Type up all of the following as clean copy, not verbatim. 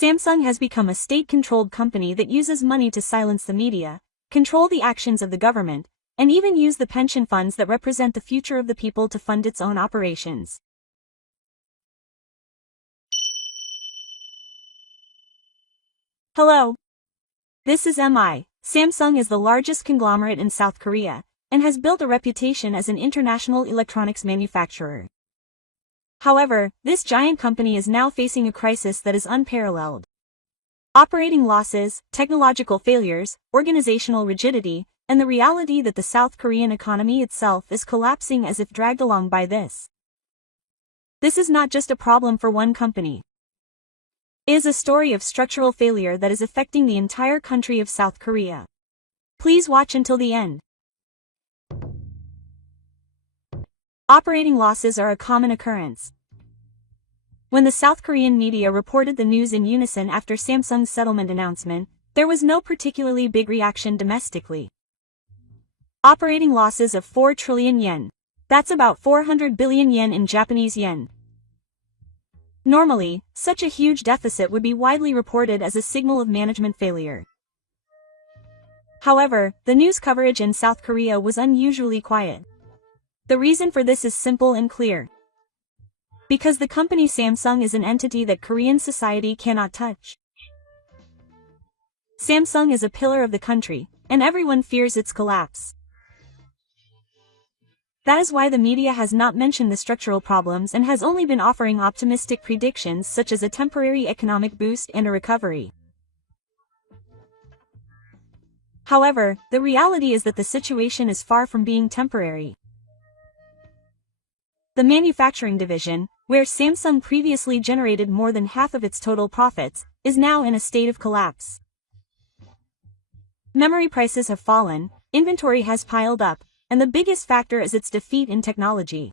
Samsung has become a state-controlled company that uses money to silence the media, control the actions of the government, and even use the pension funds that represent the future of the people to fund its own operations. Hello. This is MI. Samsung is the largest conglomerate in South Korea, and has built a reputation as an international electronics manufacturer. However, this giant company is now facing a crisis that is unparalleled. Operating losses, technological failures, organizational rigidity, and the reality that the South Korean economy itself is collapsing as if dragged along by this. This is not just a problem for one company. It is a story of structural failure that is affecting the entire country of South Korea. Please watch until the end. Operating losses are a common occurrence. When the South Korean media reported the news in unison after Samsung's settlement announcement, there was no particularly big reaction domestically. Operating losses of 4 trillion yen. That's about 400 billion yen in Japanese yen. Normally, such a huge deficit would be widely reported as a signal of management failure. However, the news coverage in South Korea was unusually quiet. The reason for this is simple and clear. Because the company Samsung is an entity that Korean society cannot touch. Samsung is a pillar of the country, and everyone fears its collapse. That is why the media has not mentioned the structural problems and has only been offering optimistic predictions such as a temporary economic boost and a recovery. However, the reality is that the situation is far from being temporary. The manufacturing division, where Samsung previously generated more than half of its total profits, is now in a state of collapse. Memory prices have fallen, inventory has piled up, and the biggest factor is its defeat in technology.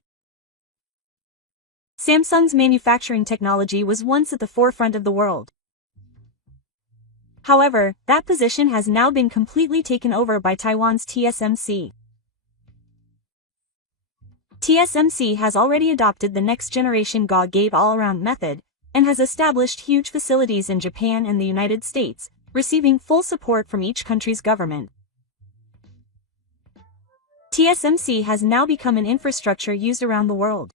Samsung's manufacturing technology was once at the forefront of the world. However, that position has now been completely taken over by Taiwan's TSMC. TSMC has already adopted the next-generation gate all-around method, and has established huge facilities in Japan and the United States, receiving full support from each country's government. TSMC has now become an infrastructure used around the world.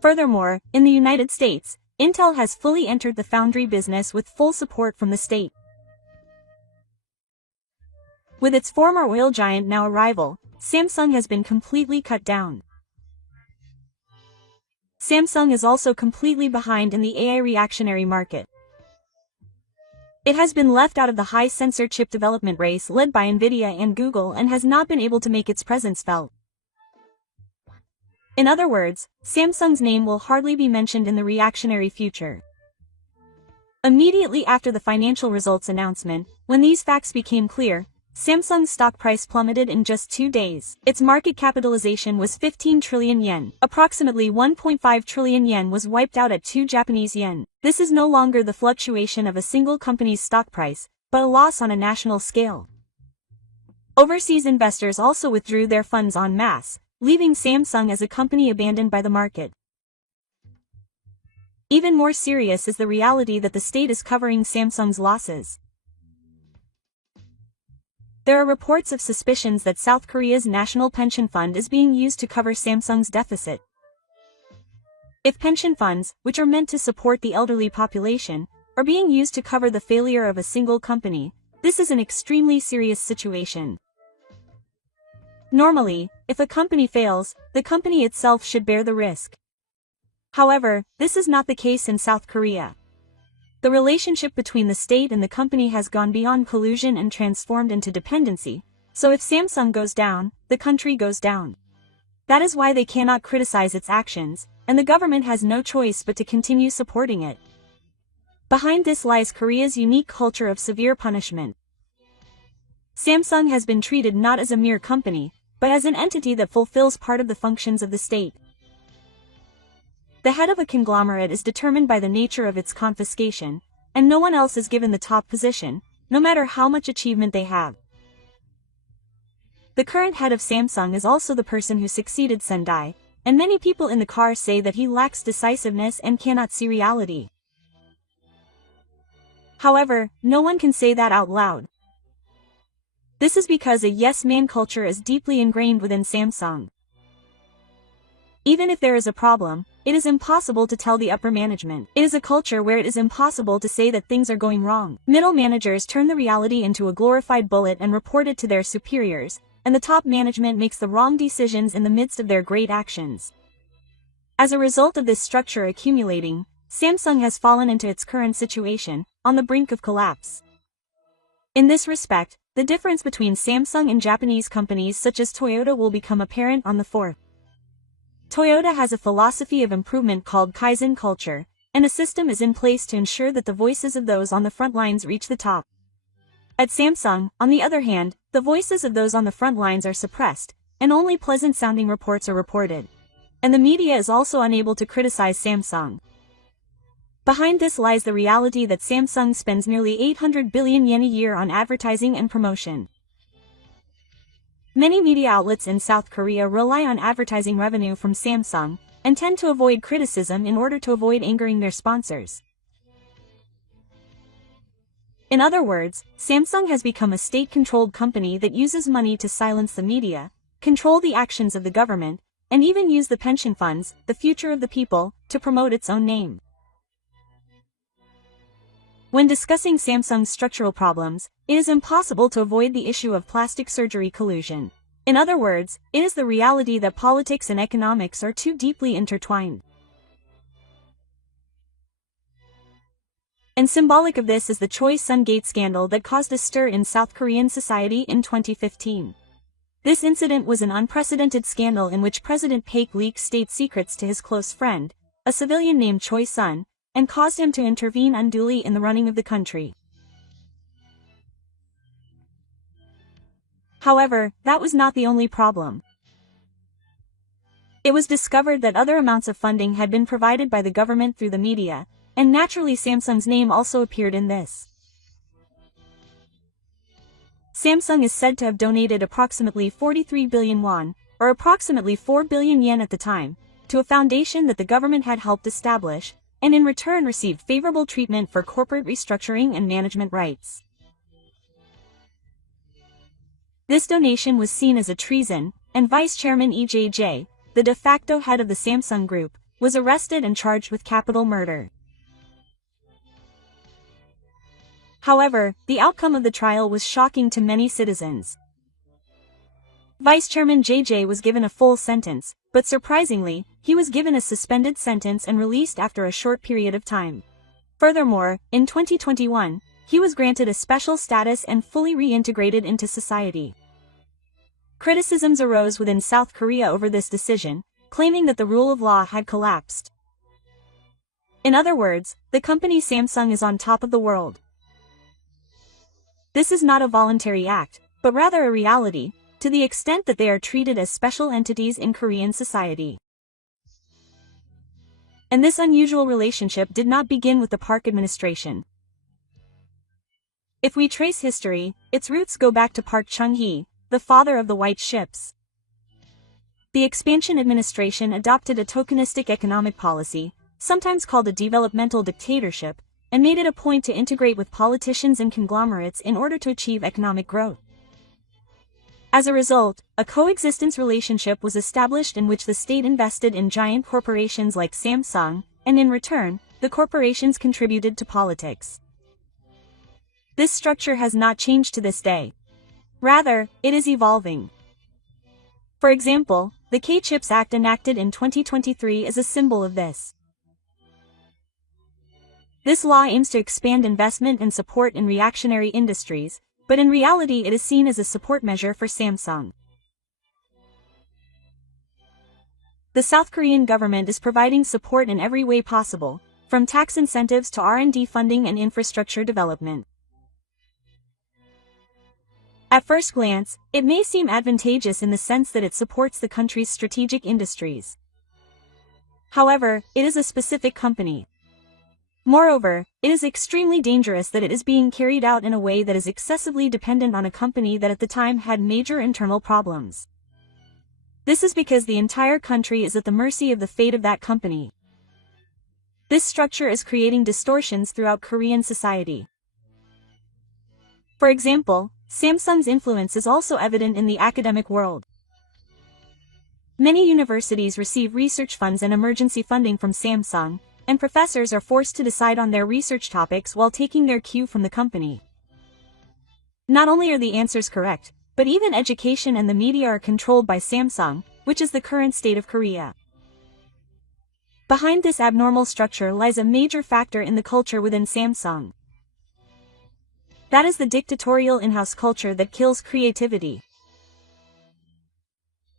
Furthermore, in the United States, Intel has fully entered the foundry business with full support from the state. With its former oil giant now a rival, Samsung has been completely cut down. Samsung is also completely behind in the AI reactionary market. It has been left out of the high-sensor chip development race led by Nvidia and Google and has not been able to make its presence felt. In other words, Samsung's name will hardly be mentioned in the reactionary future. Immediately after the financial results announcement, when these facts became clear, Samsung's stock price plummeted in just 2 days. Its market capitalization was 15 trillion yen. Approximately 1.5 trillion yen was wiped out at 2 Japanese yen. This is no longer the fluctuation of a single company's stock price, but a loss on a national scale. Overseas investors also withdrew their funds en masse, leaving Samsung as a company abandoned by the market. Even more serious is the reality that the state is covering Samsung's losses. There are reports of suspicions that South Korea's national pension fund is being used to cover Samsung's deficit. If pension funds, which are meant to support the elderly population, are being used to cover the failure of a single company, this is an extremely serious situation. Normally, if a company fails, the company itself should bear the risk. However, this is not the case in South Korea. The relationship between the state and the company has gone beyond collusion and transformed into dependency, so if Samsung goes down, the country goes down. That is why they cannot criticize its actions, and the government has no choice but to continue supporting it. Behind this lies Korea's unique culture of severe punishment. Samsung has been treated not as a mere company, but as an entity that fulfills part of the functions of the state. The head of a conglomerate is determined by the nature of its confiscation, and no one else is given the top position, no matter how much achievement they have. The current head of Samsung is also the person who succeeded Sendai, and many people in the car say that he lacks decisiveness and cannot see reality. However, no one can say that out loud. This is because a yes-man culture is deeply ingrained within Samsung. Even if there is a problem, it is impossible to tell the upper management. It is a culture where it is impossible to say that things are going wrong. Middle managers turn the reality into a glorified bullet and report it to their superiors, and the top management makes the wrong decisions in the midst of their great actions. As a result of this structure accumulating, Samsung has fallen into its current situation, on the brink of collapse. In this respect, the difference between Samsung and Japanese companies such as Toyota will become apparent on the 4th. Toyota has a philosophy of improvement called Kaizen culture, and a system is in place to ensure that the voices of those on the front lines reach the top. At Samsung, on the other hand, the voices of those on the front lines are suppressed, and only pleasant-sounding reports are reported. And the media is also unable to criticize Samsung. Behind this lies the reality that Samsung spends nearly 800 billion yen a year on advertising and promotion. Many media outlets in South Korea rely on advertising revenue from Samsung, and tend to avoid criticism in order to avoid angering their sponsors. In other words, Samsung has become a state-controlled company that uses money to silence the media, control the actions of the government, and even use the pension funds, the future of the people, to promote its own name. When discussing Samsung's structural problems, it is impossible to avoid the issue of plastic surgery collusion. In other words, it is the reality that politics and economics are too deeply intertwined. And symbolic of this is the Choi Sun-gate scandal that caused a stir in South Korean society in 2015. This incident was an unprecedented scandal in which President Park leaked state secrets to his close friend, a civilian named Choi Sun, and caused him to intervene unduly in the running of the country. However, that was not the only problem. It was discovered that other amounts of funding had been provided by the government through the media, and naturally Samsung's name also appeared in this. Samsung is said to have donated approximately 43 billion won, or approximately 4 billion yen at the time, to a foundation that the government had helped establish, and in return received favorable treatment for corporate restructuring and management rights. This donation was seen as a treason, and Vice Chairman EJJ, the de facto head of the Samsung Group, was arrested and charged with capital murder. However, the outcome of the trial was shocking to many citizens. Vice Chairman JJ was given a full sentence, but surprisingly, he was given a suspended sentence and released after a short period of time. Furthermore, in 2021, he was granted a special status and fully reintegrated into society. Criticisms arose within South Korea over this decision, claiming that the rule of law had collapsed. In other words, the company Samsung is on top of the world. This is not a voluntary act, but rather a reality, to the extent that they are treated as special entities in Korean society. And this unusual relationship did not begin with the Park administration. If we trace history, its roots go back to Park Chung-hee, the father of the white ships. The expansion administration adopted a tokenistic economic policy, sometimes called a developmental dictatorship, and made it a point to integrate with politicians and conglomerates in order to achieve economic growth. As a result, a coexistence relationship was established in which the state invested in giant corporations like Samsung, and in return, the corporations contributed to politics. This structure has not changed to this day. Rather, it is evolving. For example, the K-Chips Act enacted in 2023 is a symbol of this. This law aims to expand investment and support in reactionary industries, but in reality it is seen as a support measure for Samsung. The South Korean government is providing support in every way possible, from tax incentives to R&D funding and infrastructure development. At first glance, it may seem advantageous in the sense that it supports the country's strategic industries. However, it is a specific company. Moreover, it is extremely dangerous that it is being carried out in a way that is excessively dependent on a company that at the time had major internal problems. This is because the entire country is at the mercy of the fate of that company. This structure is creating distortions throughout Korean society. For example, Samsung's influence is also evident in the academic world. Many universities receive research funds and emergency funding from Samsung, and professors are forced to decide on their research topics while taking their cue from the company. Not only are the answers correct, but even education and the media are controlled by Samsung, which is the current state of Korea. Behind this abnormal structure lies a major factor in the culture within Samsung. That is the dictatorial in-house culture that kills creativity.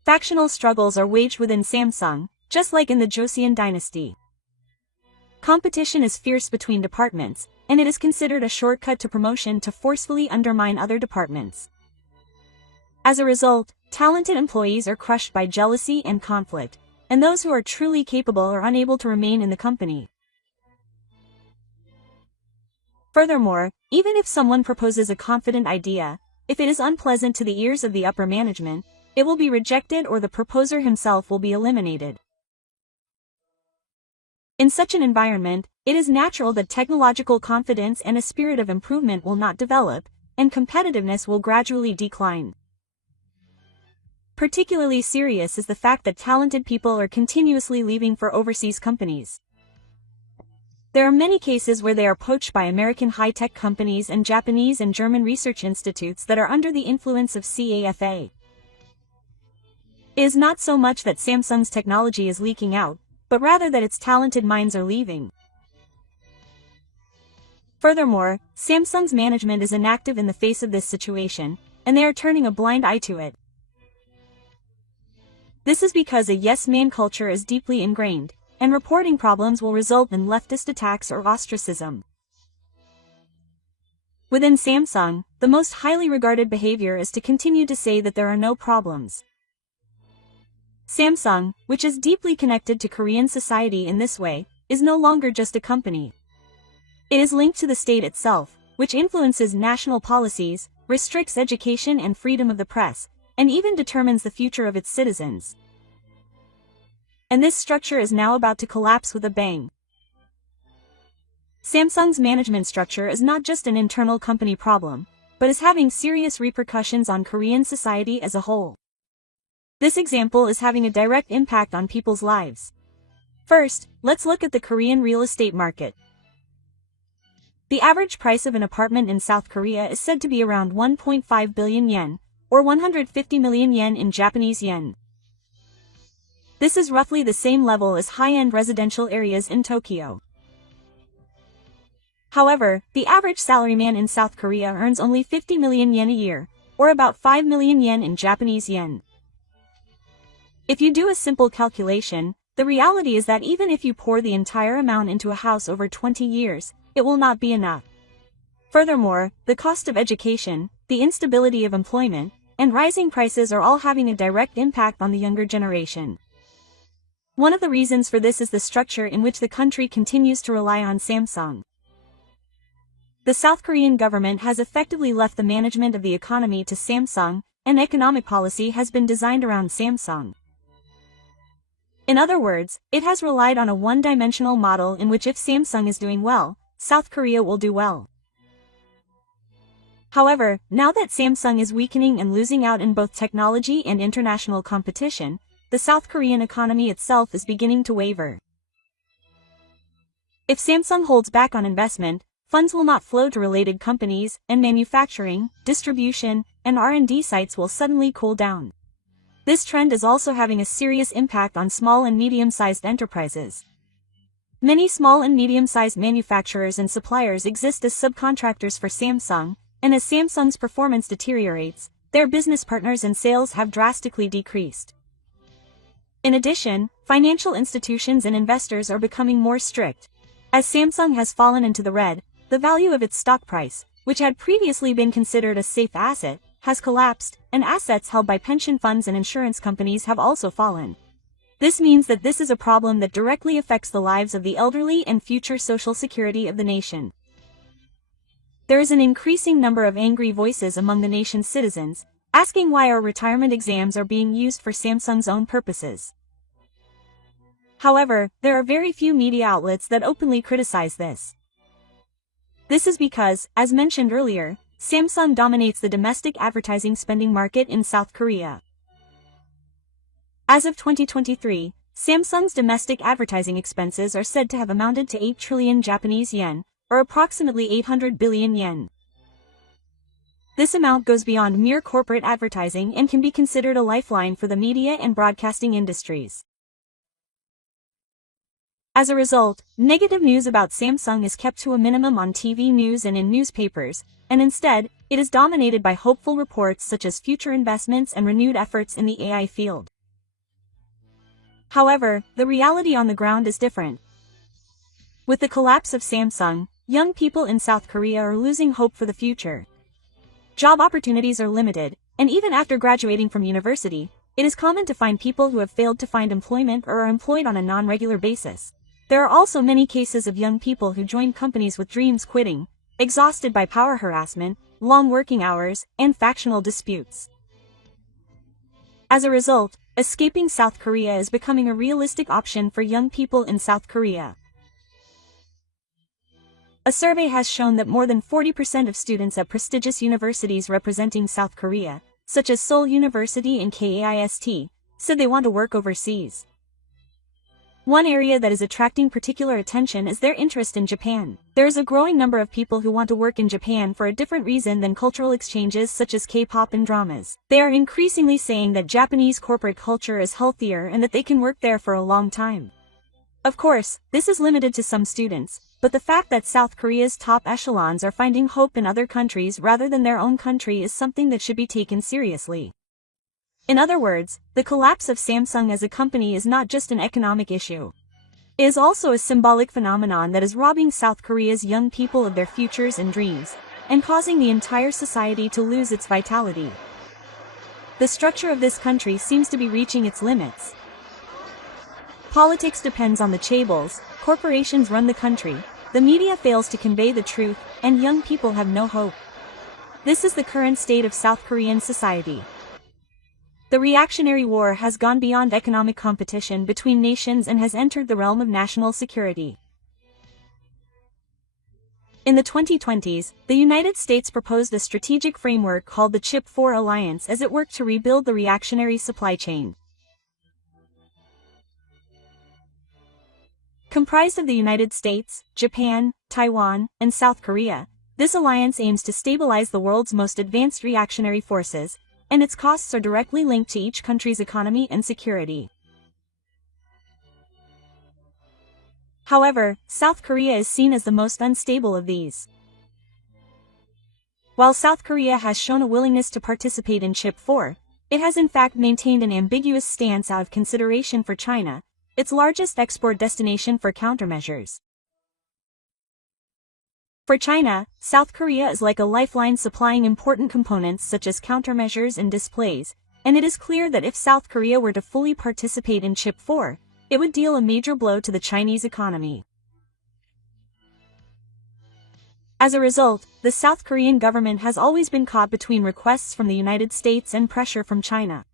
Factional struggles are waged within Samsung, just like in the Joseon dynasty. Competition is fierce between departments, and it is considered a shortcut to promotion to forcefully undermine other departments. As a result, talented employees are crushed by jealousy and conflict, and those who are truly capable are unable to remain in the company. Furthermore, even if someone proposes a confident idea, if it is unpleasant to the ears of the upper management, it will be rejected or the proposer himself will be eliminated. In such an environment, it is natural that technological confidence and a spirit of improvement will not develop, and competitiveness will gradually decline. Particularly serious is the fact that talented people are continuously leaving for overseas companies. There are many cases where they are poached by American high-tech companies and Japanese and German research institutes that are under the influence of CAFA. It is not so much that Samsung's technology is leaking out, but rather that its talented minds are leaving. Furthermore, Samsung's management is inactive in the face of this situation, and they are turning a blind eye to it. This is because a yes-man culture is deeply ingrained, and reporting problems will result in leftist attacks or ostracism. Within Samsung, the most highly regarded behavior is to continue to say that there are no problems. Samsung, which is deeply connected to Korean society in this way, is no longer just a company. It is linked to the state itself, which influences national policies, restricts education and freedom of the press, and even determines the future of its citizens. And this structure is now about to collapse with a bang. Samsung's management structure is not just an internal company problem, but is having serious repercussions on Korean society as a whole. This example is having a direct impact on people's lives. First, let's look at the Korean real estate market. The average price of an apartment in South Korea is said to be around 1.5 billion yen, or 150 million yen in Japanese yen. This is roughly the same level as high-end residential areas in Tokyo. However, the average salaryman in South Korea earns only 50 million yen a year, or about 5 million yen in Japanese yen. If you do a simple calculation, the reality is that even if you pour the entire amount into a house over 20 years, it will not be enough. Furthermore, the cost of education, the instability of employment, and rising prices are all having a direct impact on the younger generation. One of the reasons for this is the structure in which the country continues to rely on Samsung. The South Korean government has effectively left the management of the economy to Samsung, and economic policy has been designed around Samsung. In other words, it has relied on a one-dimensional model in which if Samsung is doing well, South Korea will do well. However, now that Samsung is weakening and losing out in both technology and international competition, the South Korean economy itself is beginning to waver. If Samsung holds back on investment, funds will not flow to related companies, and manufacturing, distribution, and R&D sites will suddenly cool down. This trend is also having a serious impact on small and medium-sized enterprises. Many small and medium-sized manufacturers and suppliers exist as subcontractors for Samsung, and as Samsung's performance deteriorates, their business partners and sales have drastically decreased. In addition, financial institutions and investors are becoming more strict. As Samsung has fallen into the red, the value of its stock price, which had previously been considered a safe asset, has collapsed, and assets held by pension funds and insurance companies have also fallen. This means that this is a problem that directly affects the lives of the elderly and future social security of the nation. There is an increasing number of angry voices among the nation's citizens, asking why our retirement exams are being used for Samsung's own purposes. However, there are very few media outlets that openly criticize this. This is because, as mentioned earlier, Samsung dominates the domestic advertising spending market in South Korea. As of 2023, Samsung's domestic advertising expenses are said to have amounted to 8 trillion Japanese yen, or approximately 800 billion yen. This amount goes beyond mere corporate advertising and can be considered a lifeline for the media and broadcasting industries. As a result, negative news about Samsung is kept to a minimum on TV news and in newspapers, and instead, it is dominated by hopeful reports such as future investments and renewed efforts in the AI field. However, the reality on the ground is different. With the collapse of Samsung, young people in South Korea are losing hope for the future. Job opportunities are limited, and even after graduating from university, it is common to find people who have failed to find employment or are employed on a non-regular basis. There are also many cases of young people who joined companies with dreams quitting, exhausted by power harassment, long working hours, and factional disputes. As a result, escaping South Korea is becoming a realistic option for young people in South Korea. A survey has shown that more than 40% of students at prestigious universities representing South Korea, such as Seoul University and KAIST, said they want to work overseas. One area that is attracting particular attention is their interest in Japan. There is a growing number of people who want to work in Japan for a different reason than cultural exchanges such as K-pop and dramas. They are increasingly saying that Japanese corporate culture is healthier and that they can work there for a long time. Of course, this is limited to some students, but the fact that South Korea's top echelons are finding hope in other countries rather than their own country is something that should be taken seriously. In other words, the collapse of Samsung as a company is not just an economic issue. It is also a symbolic phenomenon that is robbing South Korea's young people of their futures and dreams, and causing the entire society to lose its vitality. The structure of this country seems to be reaching its limits. Politics depends on the chaebols, corporations run the country, the media fails to convey the truth, and young people have no hope. This is the current state of South Korean society. The reactionary war has gone beyond economic competition between nations and has entered the realm of national security. In the 2020s, the United States proposed a strategic framework called the Chip 4 Alliance as it worked to rebuild the reactionary supply chain. Comprised of the United States, Japan, Taiwan, and South Korea, this alliance aims to stabilize the world's most advanced reactionary forces, and its costs are directly linked to each country's economy and security. However, South Korea is seen as the most unstable of these. While South Korea has shown a willingness to participate in Chip 4, it has in fact maintained an ambiguous stance out of consideration for China, its largest export destination, for countermeasures. For China, South Korea is like a lifeline supplying important components such as countermeasures and displays, and it is clear that if South Korea were to fully participate in Chip 4, it would deal a major blow to the Chinese economy. As a result, the South Korean government has always been caught between requests from the United States and pressure from China.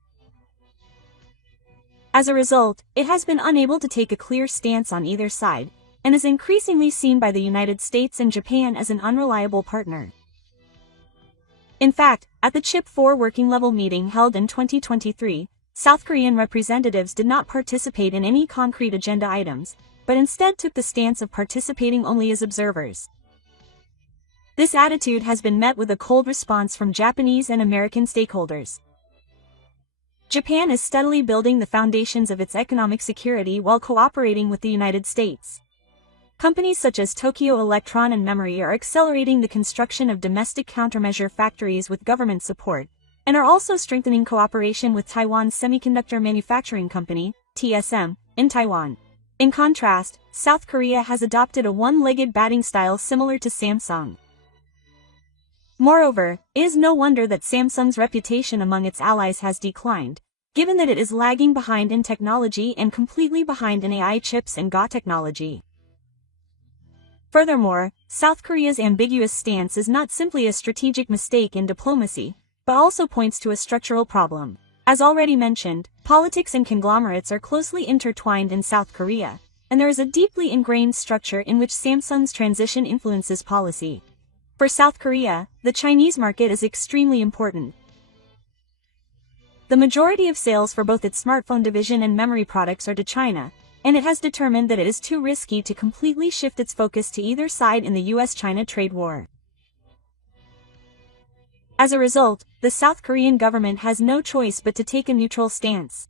As a result, it has been unable to take a clear stance on either side, and is increasingly seen by the United States and Japan as an unreliable partner. In fact, at the Chip 4 working level meeting held in 2023, South Korean representatives did not participate in any concrete agenda items, but instead took the stance of participating only as observers. This attitude has been met with a cold response from Japanese and American stakeholders. Japan is steadily building the foundations of its economic security while cooperating with the United States. Companies such as Tokyo Electron and Memory are accelerating the construction of domestic countermeasure factories with government support, and are also strengthening cooperation with Taiwan's Semiconductor Manufacturing Company, TSM, in Taiwan. In contrast, South Korea has adopted a one-legged batting style similar to Samsung. Moreover, it is no wonder that Samsung's reputation among its allies has declined, given that it is lagging behind in technology and completely behind in AI chips and GA technology. Furthermore, South Korea's ambiguous stance is not simply a strategic mistake in diplomacy, but also points to a structural problem. As already mentioned, politics and conglomerates are closely intertwined in South Korea, and there is a deeply ingrained structure in which Samsung's transition influences policy. For South Korea, the Chinese market is extremely important. The majority of sales for both its smartphone division and memory products are to China, and it has determined that it is too risky to completely shift its focus to either side in the US-China trade war. As a result, the South Korean government has no choice but to take a neutral stance.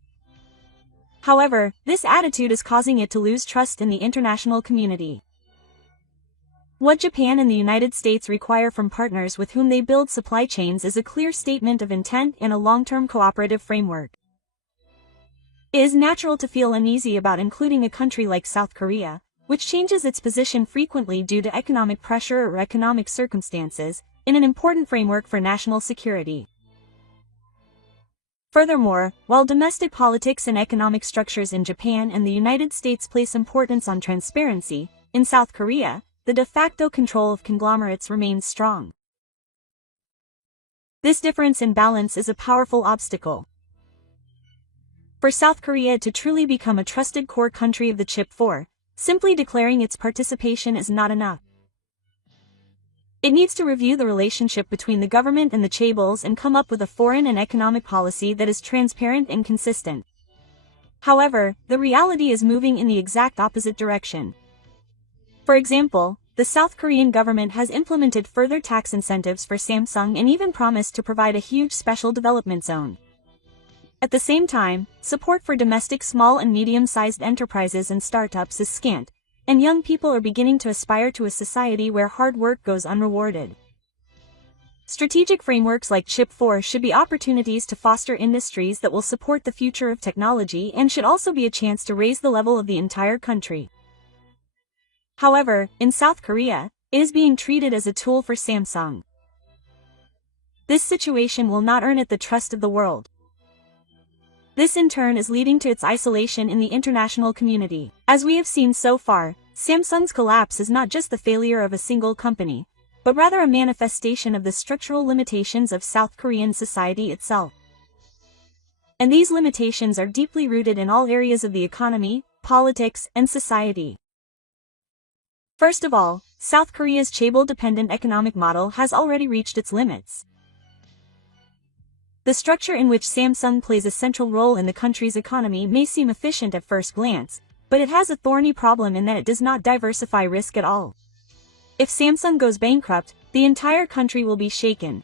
However, this attitude is causing it to lose trust in the international community. What Japan and the United States require from partners with whom they build supply chains is a clear statement of intent and a long-term cooperative framework. It is natural to feel uneasy about including a country like South Korea, which changes its position frequently due to economic pressure or economic circumstances, in an important framework for national security. Furthermore, while domestic politics and economic structures in Japan and the United States place importance on transparency, in South Korea, the de facto control of conglomerates remains strong. This difference in balance is a powerful obstacle. For South Korea to truly become a trusted core country of the Chip 4, simply declaring its participation is not enough. It needs to review the relationship between the government and the chaebols and come up with a foreign and economic policy that is transparent and consistent. However, the reality is moving in the exact opposite direction. For example, the South Korean government has implemented further tax incentives for Samsung and even promised to provide a huge special development zone. At the same time, support for domestic small and medium-sized enterprises and startups is scant, and young people are beginning to aspire to a society where hard work goes unrewarded. Strategic frameworks like Chip 4 should be opportunities to foster industries that will support the future of technology and should also be a chance to raise the level of the entire country. However, in South Korea, it is being treated as a tool for Samsung. This situation will not earn it the trust of the world. This in turn is leading to its isolation in the international community. As we have seen so far, Samsung's collapse is not just the failure of a single company, but rather a manifestation of the structural limitations of South Korean society itself. And these limitations are deeply rooted in all areas of the economy, politics, and society. First of all, South Korea's chaebol-dependent economic model has already reached its limits. The structure in which Samsung plays a central role in the country's economy may seem efficient at first glance, but it has a thorny problem in that it does not diversify risk at all. If Samsung goes bankrupt, the entire country will be shaken.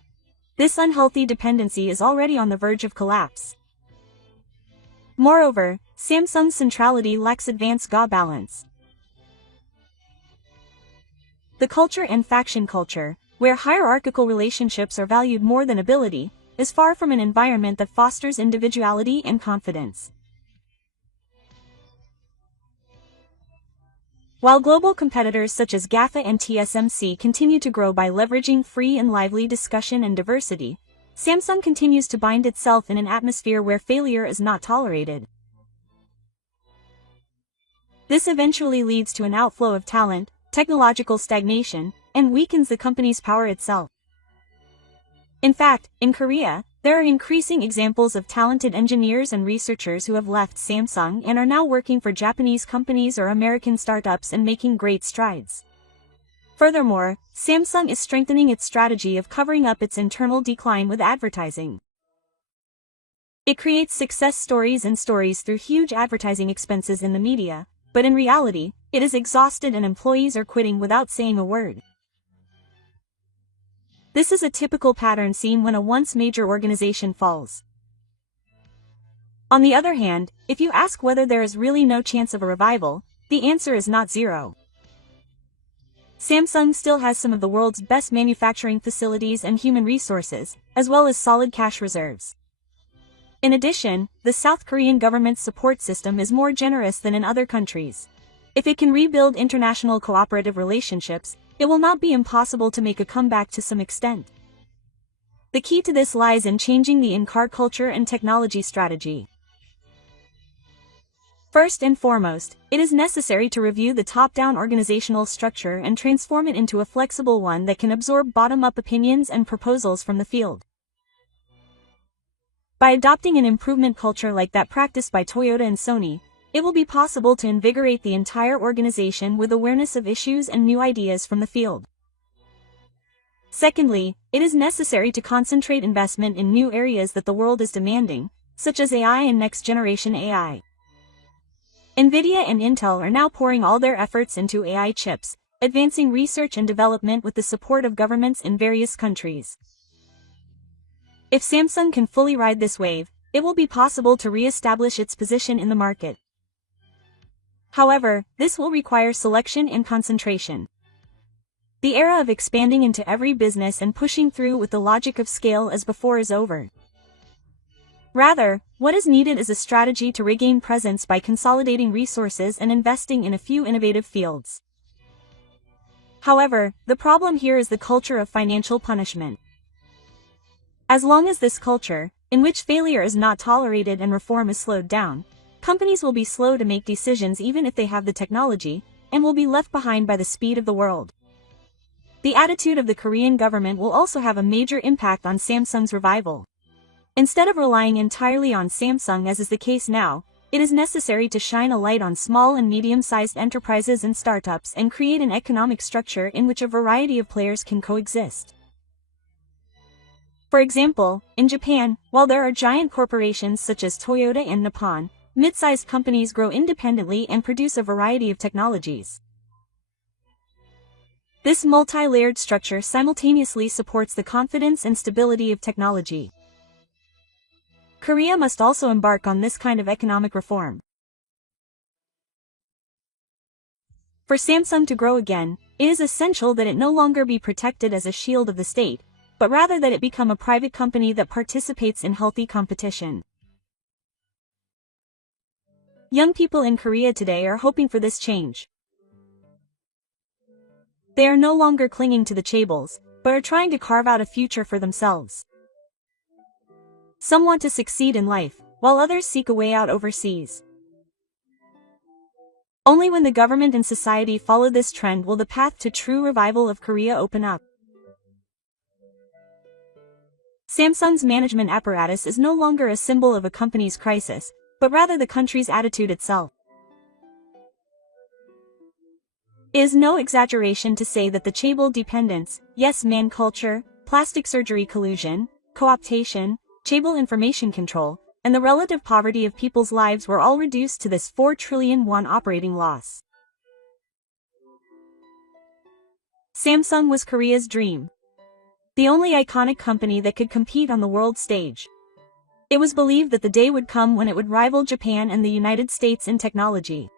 This unhealthy dependency is already on the verge of collapse. Moreover, Samsung's centrality lacks advanced balance. The culture and faction culture, where hierarchical relationships are valued more than ability, is far from an environment that fosters individuality and confidence. While global competitors such as GAFA and TSMC continue to grow by leveraging free and lively discussion and diversity, Samsung continues to bind itself in an atmosphere where failure is not tolerated. This eventually leads to an outflow of talent, technological stagnation, and weakens the company's power itself. In fact, in Korea, there are increasing examples of talented engineers and researchers who have left Samsung and are now working for Japanese companies or American startups and making great strides. Furthermore, Samsung is strengthening its strategy of covering up its internal decline with advertising. It creates success stories and stories through huge advertising expenses in the media, but in reality, it is exhausted and employees are quitting without saying a word. This is a typical pattern seen when a once major organization falls. On the other hand, if you ask whether there is really no chance of a revival, the answer is not zero. Samsung still has some of the world's best manufacturing facilities and human resources, as well as solid cash reserves. In addition, the South Korean government's support system is more generous than in other countries. If it can rebuild international cooperative relationships, it will not be impossible to make a comeback to some extent. The key to this lies in changing the in-car culture and technology strategy. First and foremost, it is necessary to review the top-down organizational structure and transform it into a flexible one that can absorb bottom-up opinions and proposals from the field. By adopting an improvement culture like that practiced by Toyota and Sony, it will be possible to invigorate the entire organization with awareness of issues and new ideas from the field. Secondly, it is necessary to concentrate investment in new areas that the world is demanding, such as AI and next-generation AI. NVIDIA and Intel are now pouring all their efforts into AI chips, advancing research and development with the support of governments in various countries. If Samsung can fully ride this wave, it will be possible to re-establish its position in the market. However, this will require selection and concentration. The era of expanding into every business and pushing through with the logic of scale as before is over. Rather, what is needed is a strategy to regain presence by consolidating resources and investing in a few innovative fields. However, the problem here is the culture of financial punishment. As long as this culture, in which failure is not tolerated and reform is slowed down, companies will be slow to make decisions even if they have the technology, and will be left behind by the speed of the world. The attitude of the Korean government will also have a major impact on Samsung's revival. Instead of relying entirely on Samsung as is the case now, it is necessary to shine a light on small and medium-sized enterprises and startups and create an economic structure in which a variety of players can coexist. For example, in Japan, while there are giant corporations such as Toyota and Nippon, mid-sized companies grow independently and produce a variety of technologies. This multi-layered structure simultaneously supports the confidence and stability of technology. Korea must also embark on this kind of economic reform. For Samsung to grow again, it is essential that it no longer be protected as a shield of the state, but rather that it become a private company that participates in healthy competition. Young people in Korea today are hoping for this change. They are no longer clinging to the chaebols, but are trying to carve out a future for themselves. Some want to succeed in life, while others seek a way out overseas. Only when the government and society follow this trend will the path to true revival of Korea open up. Samsung's management apparatus is no longer a symbol of a company's crisis, but rather the country's attitude itself. It is no exaggeration to say that the chaebol dependence, yes-man culture, plastic surgery collusion, co-optation, chaebol information control, and the relative poverty of people's lives were all reduced to this 4 trillion won operating loss. Samsung was Korea's dream. The only iconic company that could compete on the world stage. It was believed that the day would come when it would rival Japan and the United States in technology.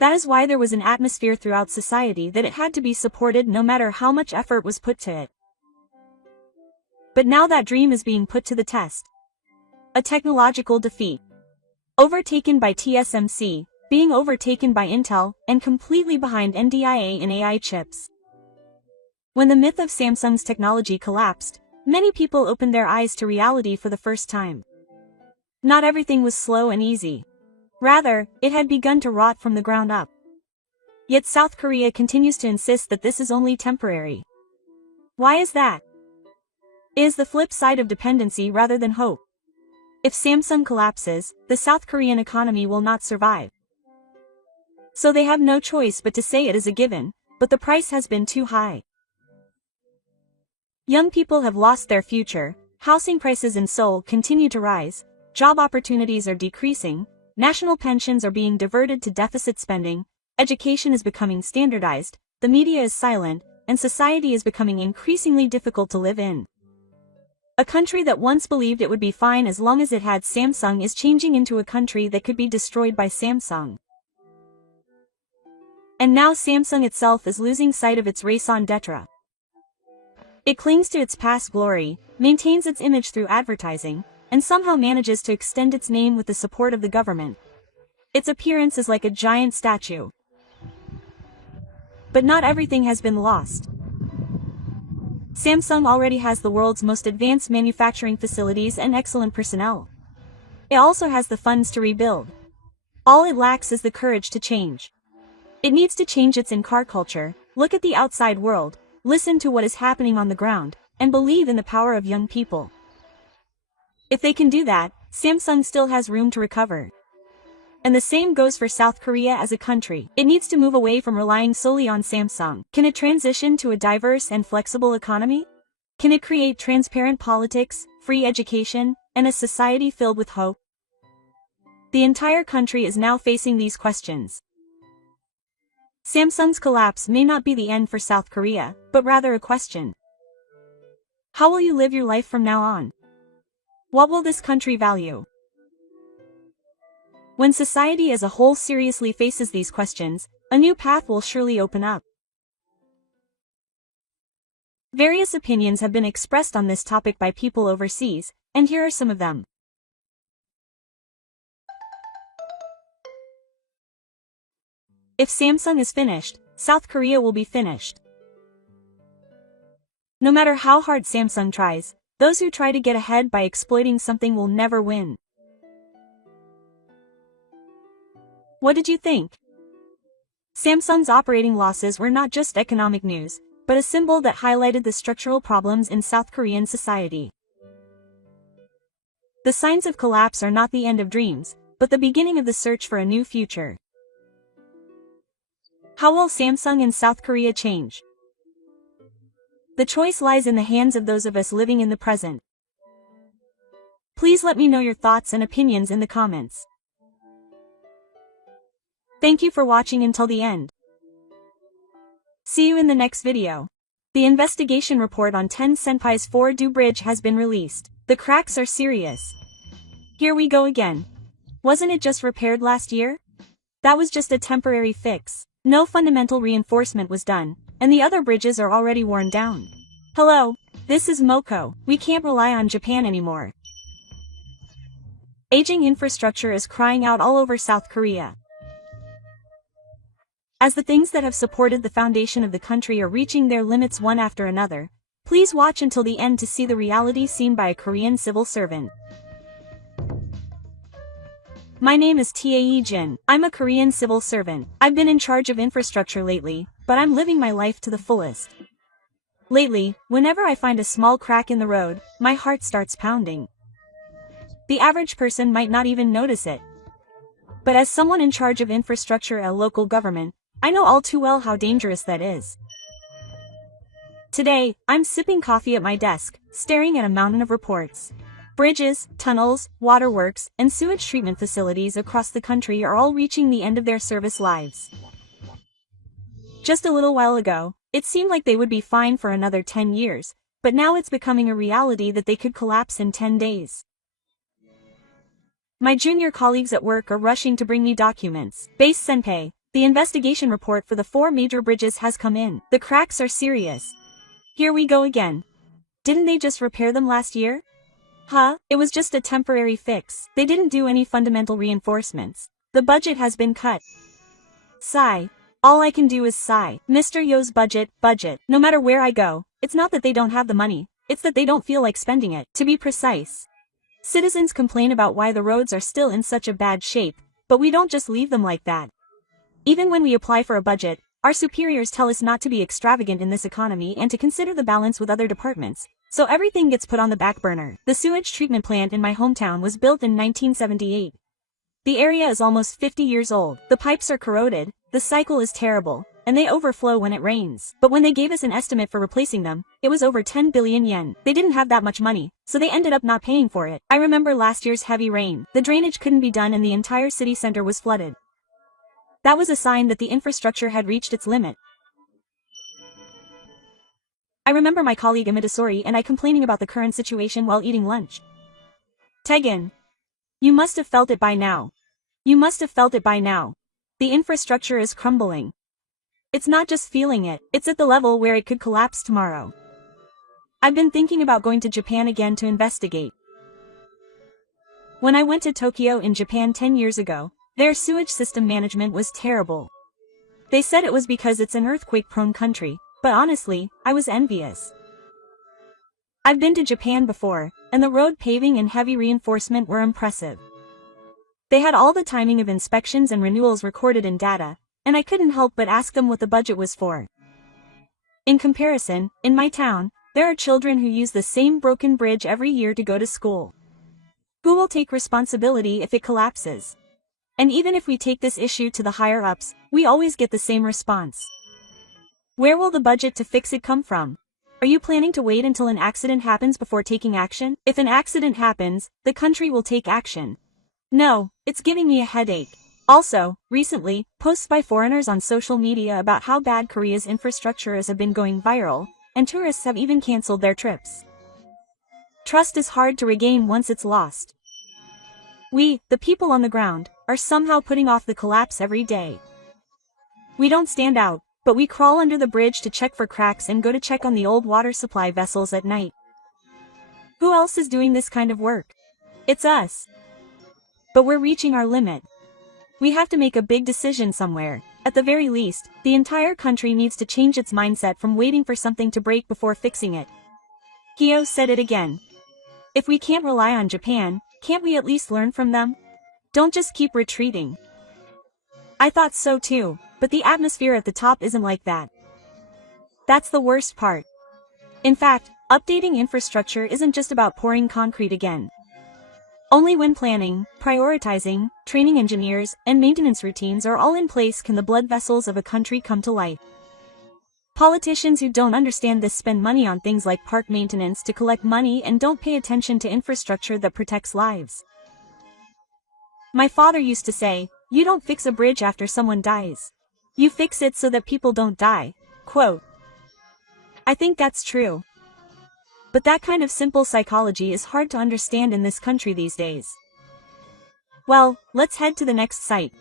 That is why there was an atmosphere throughout society that it had to be supported no matter how much effort was put to it. But now that dream is being put to the test. A technological defeat. Overtaken by TSMC, being overtaken by Intel, and completely behind NDIA in AI chips. When the myth of Samsung's technology collapsed, many people opened their eyes to reality for the first time. Not everything was slow and easy. Rather, it had begun to rot from the ground up. Yet South Korea continues to insist that this is only temporary. Why is that? It is the flip side of dependency rather than hope. If Samsung collapses, the South Korean economy will not survive. So they have no choice but to say it is a given, but the price has been too high. Young people have lost their future, housing prices in Seoul continue to rise, job opportunities are decreasing, national pensions are being diverted to deficit spending, education is becoming standardized, the media is silent, and society is becoming increasingly difficult to live in. A country that once believed it would be fine as long as it had Samsung is changing into a country that could be destroyed by Samsung. And now Samsung itself is losing sight of its raison d'etre. It clings to its past glory, maintains its image through advertising, and somehow manages to extend its name with the support of the government. Its appearance is like a giant statue. But not everything has been lost. Samsung already has the world's most advanced manufacturing facilities and excellent personnel. It also has the funds to rebuild. All it lacks is the courage to change. It needs to change its in-car culture, look at the outside world, listen to what is happening on the ground, and believe in the power of young people. If they can do that, Samsung still has room to recover. And the same goes for South Korea as a country. It needs to move away from relying solely on Samsung. Can it transition to a diverse and flexible economy? Can it create transparent politics, free education, and a society filled with hope? The entire country is now facing these questions. Samsung's collapse may not be the end for South Korea, but rather a question. How will you live your life from now on? What will this country value? When society as a whole seriously faces these questions, a new path will surely open up. Various opinions have been expressed on this topic by people overseas, and here are some of them. If Samsung is finished, South Korea will be finished. No matter how hard Samsung tries, those who try to get ahead by exploiting something will never win. What did you think? Samsung's operating losses were not just economic news, but a symbol that highlighted the structural problems in South Korean society. The signs of collapse are not the end of dreams, but the beginning of the search for a new future. How will Samsung and South Korea change? The choice lies in the hands of those of us living in the present. Please let me know your thoughts and opinions in the comments. Thank you for watching until the end. See you in the next video. The investigation report on 10 Senpai's Ford-do Bridge has been released. The cracks are serious. Here we go again. Wasn't it just repaired last year? That was just a temporary fix. No fundamental reinforcement was done, and the other bridges are already worn down. Hello, this is Moko. We can't rely on Japan anymore. Aging infrastructure is crying out all over South Korea. As the things that have supported the foundation of the country are reaching their limits one after another, please watch until the end to see the reality seen by a Korean civil servant. My name is Tae Jin. I'm a Korean civil servant. I've been in charge of infrastructure lately, but I'm living my life to the fullest. Lately, whenever I find a small crack in the road, my heart starts pounding. The average person might not even notice it. But as someone in charge of infrastructure at a local government, I know all too well how dangerous that is. Today, I'm sipping coffee at my desk, staring at a mountain of reports. Bridges, tunnels, waterworks, and sewage treatment facilities across the country are all reaching the end of their service lives. Just a little while ago, it seemed like they would be fine for another 10 years, but now it's becoming a reality that they could collapse in 10 days. My junior colleagues at work are rushing to bring me documents. Base Senpai, the investigation report for the 4 major bridges has come in. The cracks are serious. Here we go again. Didn't they just repair them last year? Huh? It was just a temporary fix. They didn't do any fundamental reinforcements. The budget has been cut. Sigh. All I can do is sigh. Mr. Yo's budget. No matter where I go, it's not that they don't have the money, it's that they don't feel like spending it. To be precise, citizens complain about why the roads are still in such a bad shape, but we don't just leave them like that. Even when we apply for a budget, our superiors tell us not to be extravagant in this economy and to consider the balance with other departments, so everything gets put on the back burner. The sewage treatment plant in my hometown was built in 1978. The area is almost 50 years old. The pipes are corroded, the cycle is terrible, and they overflow when it rains. But when they gave us an estimate for replacing them, it was over 10 billion yen. They didn't have that much money, so they ended up not paying for it. I remember last year's heavy rain. The drainage couldn't be done and the entire city center was flooded. That was a sign that the infrastructure had reached its limit. I remember my colleague Amidasori and I complaining about the current situation while eating lunch. Tegan, you must have felt it by now. You must have felt it by now. The infrastructure is crumbling. It's not just feeling it, it's at the level where it could collapse tomorrow. I've been thinking about going to Japan again to investigate. When I went to Tokyo in Japan 10 years ago, their sewage system management was terrible. They said it was because it's an earthquake-prone country, but honestly, I was envious. I've been to Japan before, and the road paving and heavy reinforcement were impressive. They had all the timing of inspections and renewals recorded in data, and I couldn't help but ask them what the budget was for. In comparison, in my town, there are children who use the same broken bridge every year to go to school. Who will take responsibility if it collapses? And even if we take this issue to the higher-ups, we always get the same response. Where will the budget to fix it come from? Are you planning to wait until an accident happens before taking action? If an accident happens, the country will take action. No, it's giving me a headache. Also, recently, posts by foreigners on social media about how bad Korea's infrastructure is have been going viral, and tourists have even cancelled their trips. Trust is hard to regain once it's lost. We, the people on the ground, are somehow putting off the collapse every day. We don't stand out, but we crawl under the bridge to check for cracks and go to check on the old water supply vessels at night. Who else is doing this kind of work? It's us. But we're reaching our limit. We have to make a big decision somewhere. At the very least, the entire country needs to change its mindset from waiting for something to break before fixing it. Hyo said it again. If we can't rely on Japan, can't we at least learn from them? Don't just keep retreating. I thought so too, but the atmosphere at the top isn't like that. That's the worst part. In fact, updating infrastructure isn't just about pouring concrete again. Only when planning, prioritizing, training engineers, and maintenance routines are all in place can the blood vessels of a country come to life. Politicians who don't understand this spend money on things like park maintenance to collect money and don't pay attention to infrastructure that protects lives. My father used to say, "You don't fix a bridge after someone dies. You fix it so that people don't die." Quote. I think that's true. But that kind of simple psychology is hard to understand in this country these days. Well, let's head to the next site.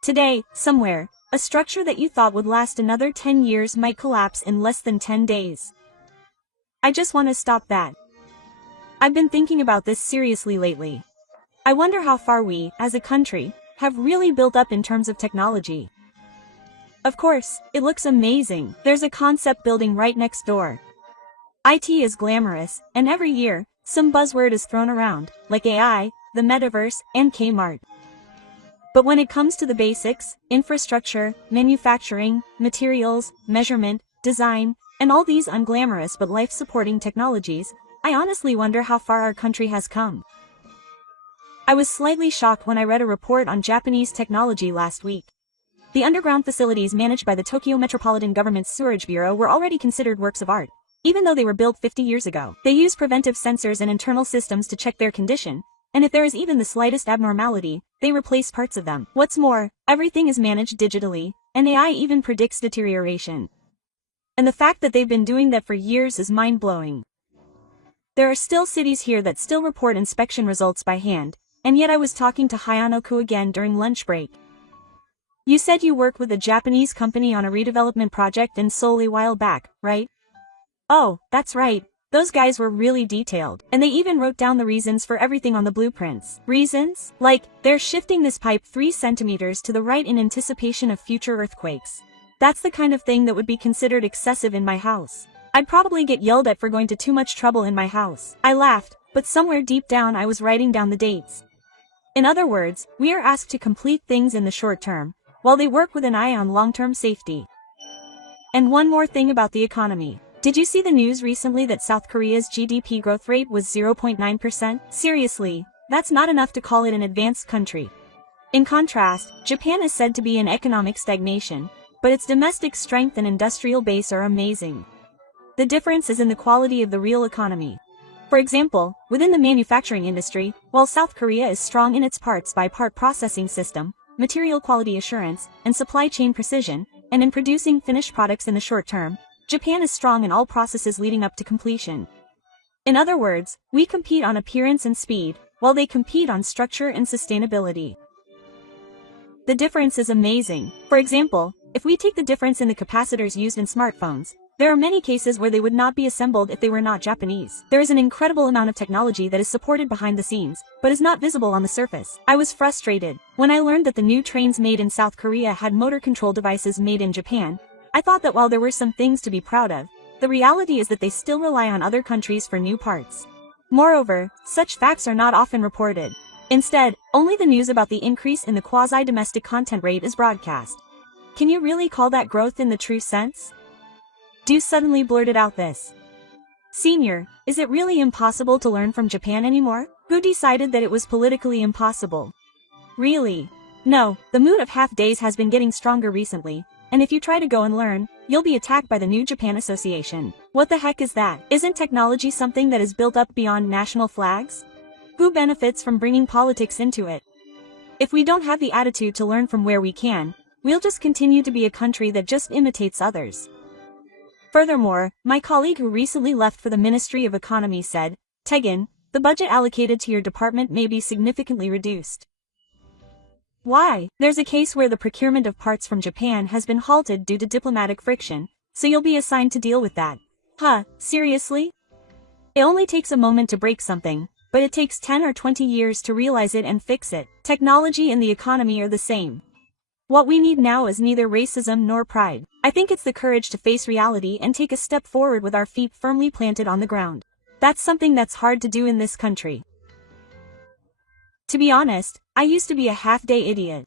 Today, somewhere, a structure that you thought would last another 10 years might collapse in less than 10 days. I just want to stop that. I've been thinking about this seriously lately. I wonder how far we, as a country, have really built up in terms of technology. Of course, it looks amazing. There's a concept building right next door. IT is glamorous, and every year, some buzzword is thrown around, like AI, the metaverse, and Kmart. But when it comes to the basics, infrastructure, manufacturing, materials, measurement, design, and all these unglamorous but life-supporting technologies, I honestly wonder how far our country has come. I was slightly shocked when I read a report on Japanese technology last week. The underground facilities managed by the Tokyo Metropolitan Government's Sewerage Bureau were already considered works of art, even though they were built 50 years ago. They use preventive sensors and internal systems to check their condition, and if there is even the slightest abnormality, they replace parts of them. What's more, everything is managed digitally, and AI even predicts deterioration. And the fact that they've been doing that for years is mind-blowing. There are still cities here that still report inspection results by hand, and yet I was talking to Hayano-ku again during lunch break. You said you worked with a Japanese company on a redevelopment project in Seoul a while back, right? Oh, that's right. Those guys were really detailed, and they even wrote down the reasons for everything on the blueprints. Reasons? Like, they're shifting this pipe 3 centimeters to the right in anticipation of future earthquakes. That's the kind of thing that would be considered excessive in my house. I'd probably get yelled at for going to too much trouble in my house. I laughed, but somewhere deep down I was writing down the dates. In other words, we are asked to complete things in the short term, while they work with an eye on long-term safety. And one more thing about the economy. Did you see the news recently that South Korea's GDP growth rate was 0.9%? Seriously, that's not enough to call it an advanced country. In contrast, Japan is said to be in economic stagnation, but its domestic strength and industrial base are amazing. The difference is in the quality of the real economy. For example, within the manufacturing industry, while South Korea is strong in its parts-by-part processing system, material quality assurance, and supply chain precision, and in producing finished products in the short term, Japan is strong in all processes leading up to completion. In other words, we compete on appearance and speed, while they compete on structure and sustainability. The difference is amazing. For example, if we take the difference in the capacitors used in smartphones, there are many cases where they would not be assembled if they were not Japanese. There is an incredible amount of technology that is supported behind the scenes, but is not visible on the surface. I was frustrated when I learned that the new trains made in South Korea had motor control devices made in Japan. I thought that while there were some things to be proud of, the reality is that they still rely on other countries for new parts. Moreover, such facts are not often reported. Instead, only the news about the increase in the quasi-domestic content rate is broadcast. Can you really call that growth in the true sense? Du suddenly blurted out this. Senior, is it really impossible to learn from Japan anymore? Who decided that it was politically impossible? Really? No, the mood of half-days has been getting stronger recently, and if you try to go and learn, you'll be attacked by the New Japan Association. What the heck is that? Isn't technology something that is built up beyond national flags? Who benefits from bringing politics into it? If we don't have the attitude to learn from where we can, we'll just continue to be a country that just imitates others. Furthermore, my colleague who recently left for the Ministry of Economy said, "Tegan, the budget allocated to your department may be significantly reduced." Why? There's a case where the procurement of parts from Japan has been halted due to diplomatic friction, so you'll be assigned to deal with that. Huh, seriously? It only takes a moment to break something, but it takes 10 or 20 years to realize it and fix it. Technology and the economy are the same. What we need now is neither racism nor pride. I think it's the courage to face reality and take a step forward with our feet firmly planted on the ground. That's something that's hard to do in this country. To be honest, I used to be a half-day idiot.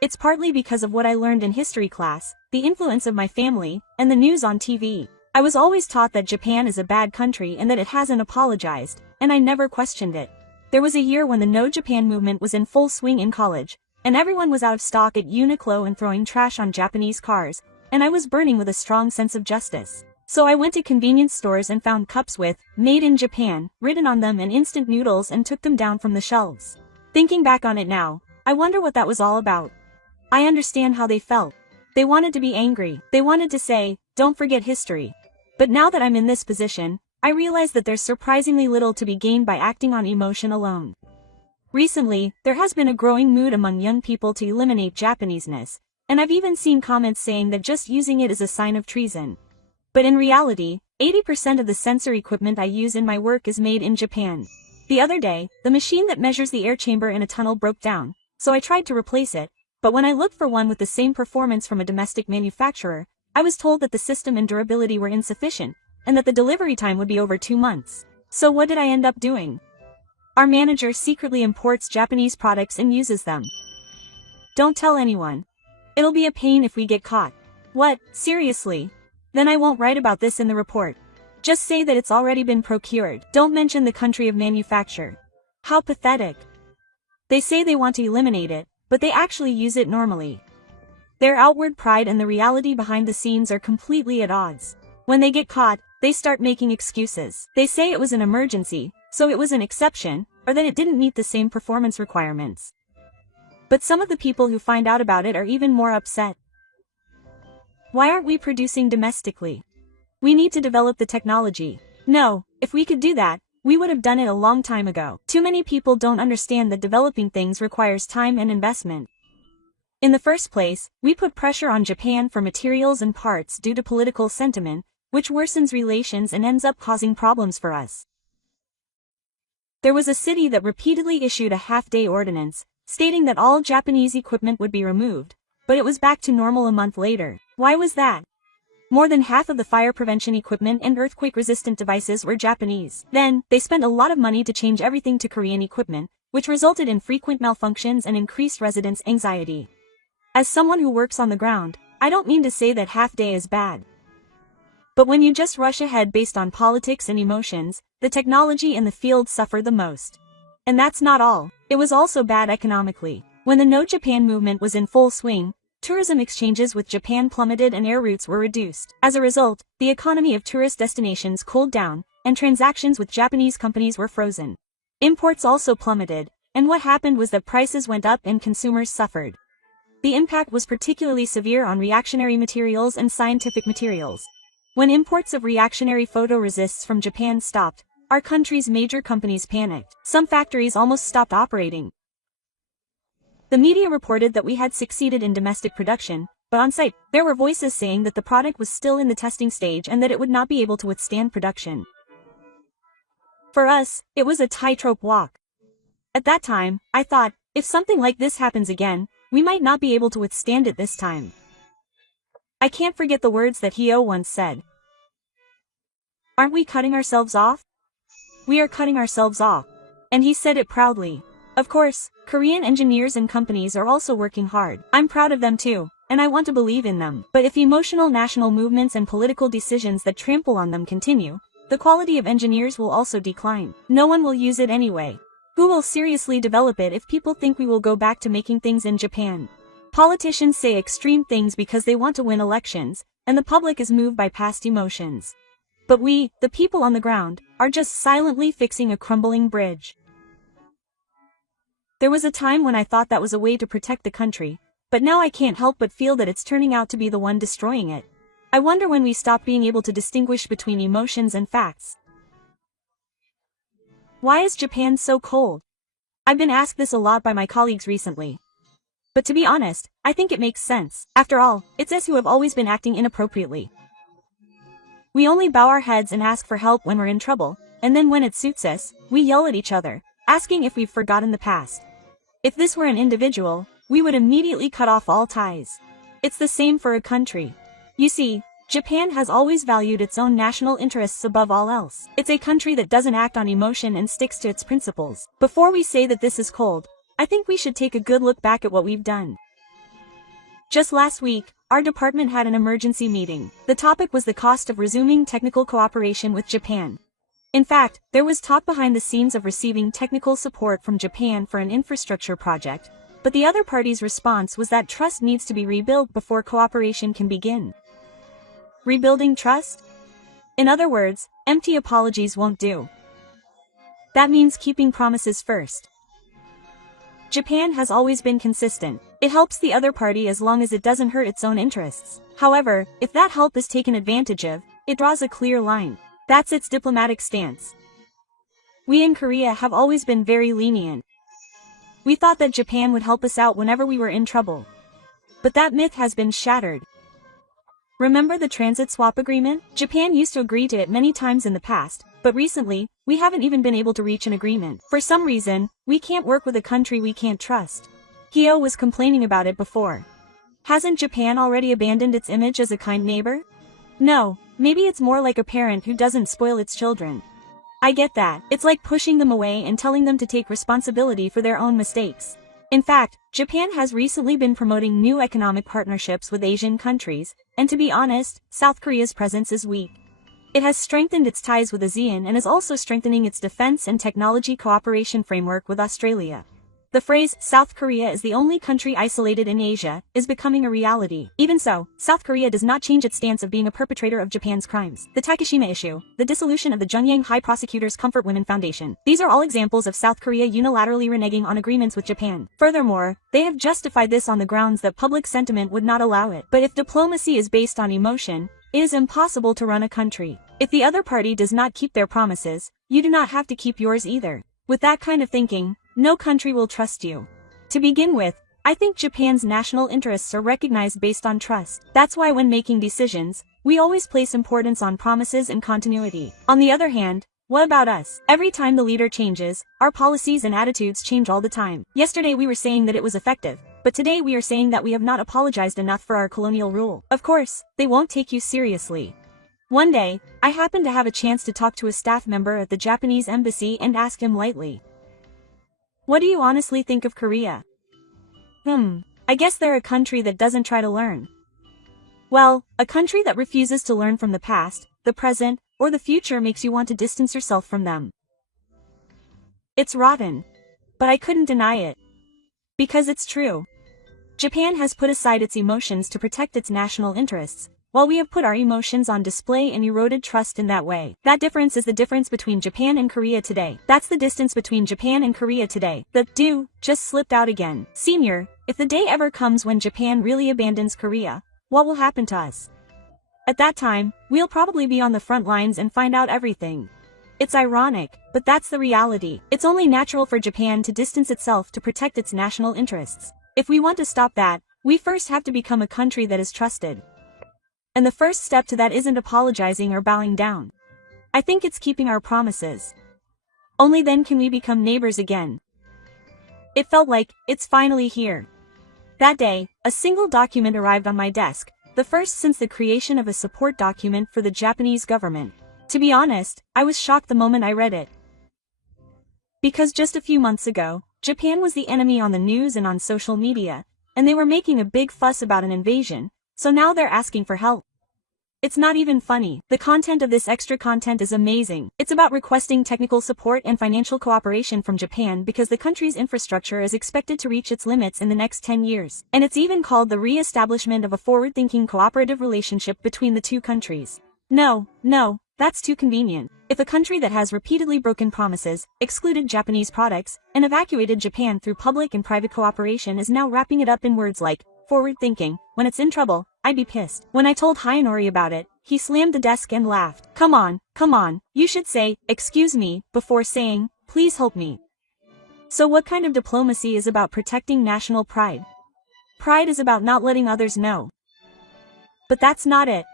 It's partly because of what I learned in history class, the influence of my family, and the news on TV. I was always taught that Japan is a bad country and that it hasn't apologized, and I never questioned it. There was a year when the No Japan movement was in full swing in college, and everyone was out of stock at Uniqlo and throwing trash on Japanese cars, and I was burning with a strong sense of justice. So I went to convenience stores and found cups with "Made in Japan" written on them and instant noodles and took them down from the shelves. Thinking back on it now, I wonder what that was all about. I understand how they felt. They wanted to be angry. They wanted to say, "Don't forget history." But now that I'm in this position, I realize that there's surprisingly little to be gained by acting on emotion alone. Recently, there has been a growing mood among young people to eliminate Japaneseness, and I've even seen comments saying that just using it is a sign of treason. But in reality, 80% of the sensor equipment I use in my work is made in Japan. The other day, the machine that measures the air chamber in a tunnel broke down, so I tried to replace it, but when I looked for one with the same performance from a domestic manufacturer, I was told that the system and durability were insufficient, and that the delivery time would be over 2 months. So what did I end up doing? Our manager secretly imports Japanese products and uses them. Don't tell anyone. It'll be a pain if we get caught. What, seriously? Then I won't write about this in the report. Just say that it's already been procured. Don't mention the country of manufacture. How pathetic. They say they want to eliminate it, but they actually use it normally. Their outward pride and the reality behind the scenes are completely at odds. When they get caught, they start making excuses. They say it was an emergency, so it was an exception, or that it didn't meet the same performance requirements. But some of the people who find out about it are even more upset. Why aren't we producing domestically? We need to develop the technology. No, if we could do that, we would have done it a long time ago. Too many people don't understand that developing things requires time and investment. In the first place, we put pressure on Japan for materials and parts due to political sentiment, which worsens relations and ends up causing problems for us. There was a city that repeatedly issued a half-day ordinance, stating that all Japanese equipment would be removed, but it was back to normal a month later. Why was that? More than half of the fire prevention equipment and earthquake-resistant devices were Japanese. Then, they spent a lot of money to change everything to Korean equipment, which resulted in frequent malfunctions and increased residents' anxiety. As someone who works on the ground, I don't mean to say that half-day is bad. But when you just rush ahead based on politics and emotions, the technology in the field suffer the most. And that's not all. It was also bad economically. When the No Japan movement was in full swing, tourism exchanges with Japan plummeted and air routes were reduced. As a result, the economy of tourist destinations cooled down, and transactions with Japanese companies were frozen. Imports also plummeted, and what happened was that prices went up and consumers suffered. The impact was particularly severe on reactionary materials and scientific materials. When imports of reactionary photoresists from Japan stopped, our country's major companies panicked. Some factories almost stopped operating. The media reported that we had succeeded in domestic production, but on site, there were voices saying that the product was still in the testing stage and that it would not be able to withstand production. For us, it was a tightrope walk. At that time, I thought, if something like this happens again, we might not be able to withstand it this time. I can't forget the words that Hyo once said. Aren't we cutting ourselves off? We are cutting ourselves off. And he said it proudly. Of course, Korean engineers and companies are also working hard. I'm proud of them too, and I want to believe in them. But if emotional national movements and political decisions that trample on them continue, the quality of engineers will also decline. No one will use it anyway. Who Who will seriously develop it if people think we will go back to making things in Japan? Politicians say extreme things because they want to win elections, and the public is moved by past emotions. But we, the people on the ground, are just silently fixing a crumbling bridge. There was a time when I thought that was a way to protect the country, but now I can't help but feel that it's turning out to be the one destroying it. I wonder when we stop being able to distinguish between emotions and facts. Why is Japan so cold? I've been asked this a lot by my colleagues recently. But to be honest, I think it makes sense. After all, it's us who have always been acting inappropriately. We only bow our heads and ask for help when we're in trouble, and then when it suits us, we yell at each other, asking if we've forgotten the past. If this were an individual, we would immediately cut off all ties. It's the same for a country. You see, Japan has always valued its own national interests above all else. It's a country that doesn't act on emotion and sticks to its principles. Before we say that this is cold, I think we should take a good look back at what we've done. Just last week, our department had an emergency meeting. The topic was the cost of resuming technical cooperation with Japan. In fact, there was talk behind the scenes of receiving technical support from Japan for an infrastructure project, but the other party's response was that trust needs to be rebuilt before cooperation can begin. Rebuilding trust? In other words, empty apologies won't do. That means keeping promises first. Japan has always been consistent. It helps the other party as long as it doesn't hurt its own interests. However, if that help is taken advantage of, it draws a clear line. That's its diplomatic stance. We in Korea have always been very lenient. We thought that Japan would help us out whenever we were in trouble. But that myth has been shattered. Remember the transit swap agreement? Japan used to agree to it many times in the past, but recently, we haven't even been able to reach an agreement. For some reason, we can't work with a country we can't trust. Hyo was complaining about it before. Hasn't Japan already abandoned its image as a kind neighbor? No, maybe it's more like a parent who doesn't spoil its children. I get that. It's like pushing them away and telling them to take responsibility for their own mistakes. In fact, Japan has recently been promoting new economic partnerships with Asian countries, and to be honest, South Korea's presence is weak. It has strengthened its ties with ASEAN and is also strengthening its defense and technology cooperation framework with Australia. The phrase, South Korea is the only country isolated in Asia, is becoming a reality. Even so, South Korea does not change its stance of being a perpetrator of Japan's crimes. The Takeshima issue, the dissolution of the Junyang High Prosecutor's Comfort Women Foundation. These are all examples of South Korea unilaterally reneging on agreements with Japan. Furthermore, they have justified this on the grounds that public sentiment would not allow it. But if diplomacy is based on emotion, it is impossible to run a country. If the other party does not keep their promises, you do not have to keep yours either. With that kind of thinking, no country will trust you. To begin with, I think Japan's national interests are recognized based on trust. That's why when making decisions, we always place importance on promises and continuity. On the other hand, what about us? Every time the leader changes, our policies and attitudes change all the time. Yesterday we were saying that it was effective, but today we are saying that we have not apologized enough for our colonial rule. Of course, they won't take you seriously. One day, I happened to have a chance to talk to a staff member at the Japanese embassy and asked him lightly, "What do you honestly think of Korea?" I guess they're a country that doesn't try to learn. Well, a country that refuses to learn from the past, the present, or the future makes you want to distance yourself from them. It's rotten. But I couldn't deny it. Because it's true. Japan has put aside its emotions to protect its national interests, while we have put our emotions on display and eroded trust in that way. That difference is the difference between Japan and Korea today. That's the distance between Japan and Korea today. The "do" just slipped out again. Senior, if the day ever comes when Japan really abandons Korea, what will happen to us? At that time, we'll probably be on the front lines and find out everything. It's ironic, but that's the reality. It's only natural for Japan to distance itself to protect its national interests. If we want to stop that, we first have to become a country that is trusted. And the first step to that isn't apologizing or bowing down. I think it's keeping our promises. Only then can we become neighbors again. It felt like, it's finally here. That day, a single document arrived on my desk, the first since the creation of a support document for the Japanese government. To be honest, I was shocked the moment I read it. Because just a few months ago, Japan was the enemy on the news and on social media, and they were making a big fuss about an invasion, so now they're asking for help. It's not even funny. The content of this extra content is amazing. It's about requesting technical support and financial cooperation from Japan because the country's infrastructure is expected to reach its limits in the next 10 years. And it's even called the re-establishment of a forward-thinking cooperative relationship between the two countries. No, that's too convenient. If a country that has repeatedly broken promises, excluded Japanese products, and evacuated Japan through public and private cooperation is now wrapping it up in words like forward thinking, when it's in trouble, I'd be pissed. When I told Hayanori about it, he slammed the desk and laughed. Come on, you should say, excuse me, before saying, please help me. So what kind of diplomacy is about protecting national pride? Pride is about not letting others know. But that's not it.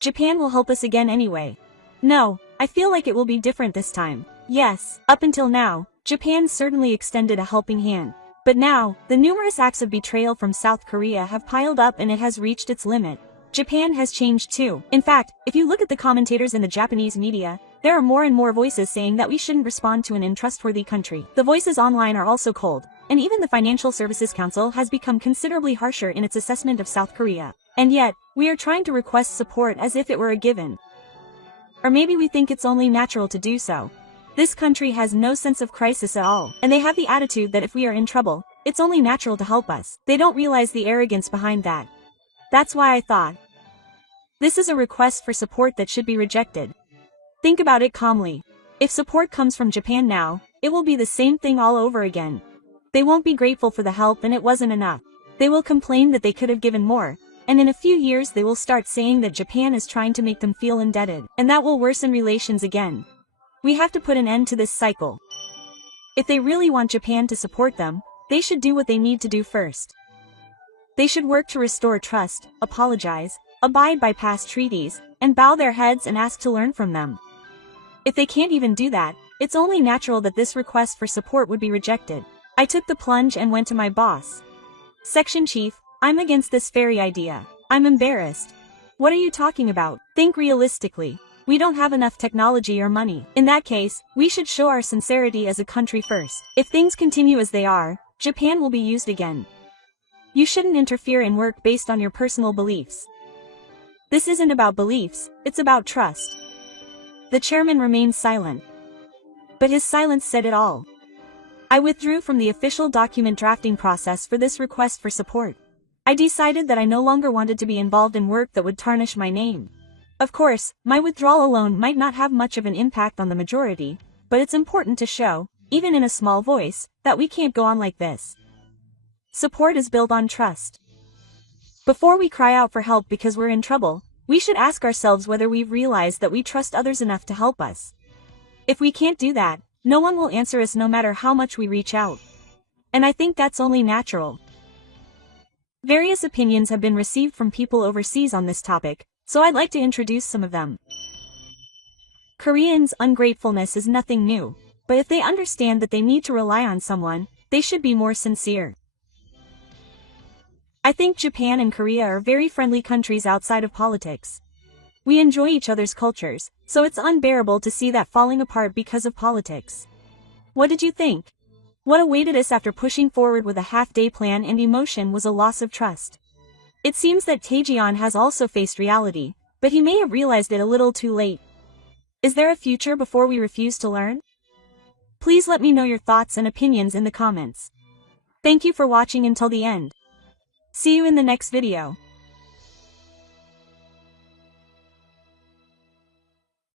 Japan will help us again anyway. No, I feel like it will be different this time. Yes, up until now, Japan certainly extended a helping hand. But now, the numerous acts of betrayal from South Korea have piled up and it has reached its limit. Japan has changed too. In fact, if you look at the commentators in the Japanese media, there are more and more voices saying that we shouldn't respond to an untrustworthy country. The voices online are also cold, and even the Financial Services Council has become considerably harsher in its assessment of South Korea. And yet, we are trying to request support as if it were a given. Or maybe we think it's only natural to do so. This country has no sense of crisis at all, and they have the attitude that if we are in trouble, it's only natural to help us. They don't realize the arrogance behind that. That's why I thought, this is a request for support that should be rejected. Think about it calmly. If support comes from Japan now, it will be the same thing all over again. They won't be grateful for the help and it wasn't enough. They will complain that they could have given more, and in a few years they will start saying that Japan is trying to make them feel indebted, and that will worsen relations again. We have to put an end to this cycle. If they really want Japan to support them, they should do what they need to do first. They should work to restore trust, apologize, abide by past treaties, and bow their heads and ask to learn from them. If they can't even do that, it's only natural that this request for support would be rejected. I took the plunge and went to my boss. Section Chief, I'm against this very idea. I'm embarrassed. What are you talking about? Think realistically. We don't have enough technology or money. In that case, we should show our sincerity as a country first. If things continue as they are, Japan will be used again. You shouldn't interfere in work based on your personal beliefs. This isn't about beliefs, it's about trust. The chairman remained silent. But his silence said it all. I withdrew from the official document drafting process for this request for support. I decided that I no longer wanted to be involved in work that would tarnish my name. Of course, my withdrawal alone might not have much of an impact on the majority, but it's important to show, even in a small voice, that we can't go on like this. Support is built on trust. Before we cry out for help because we're in trouble, we should ask ourselves whether we've realized that we trust others enough to help us. If we can't do that, no one will answer us no matter how much we reach out. And I think that's only natural. Various opinions have been received from people overseas on this topic, so I'd like to introduce some of them. Koreans' ungratefulness is nothing new, but if they understand that they need to rely on someone, they should be more sincere. I think Japan and Korea are very friendly countries outside of politics. We enjoy each other's cultures, so it's unbearable to see that falling apart because of politics. What did you think? What awaited us after pushing forward with a half-day plan and emotion was a loss of trust. It seems that Taejeon has also faced reality, but he may have realized it a little too late. Is there a future before we refuse to learn? Please let me know your thoughts and opinions in the comments. Thank you for watching until the end. See you in the next video.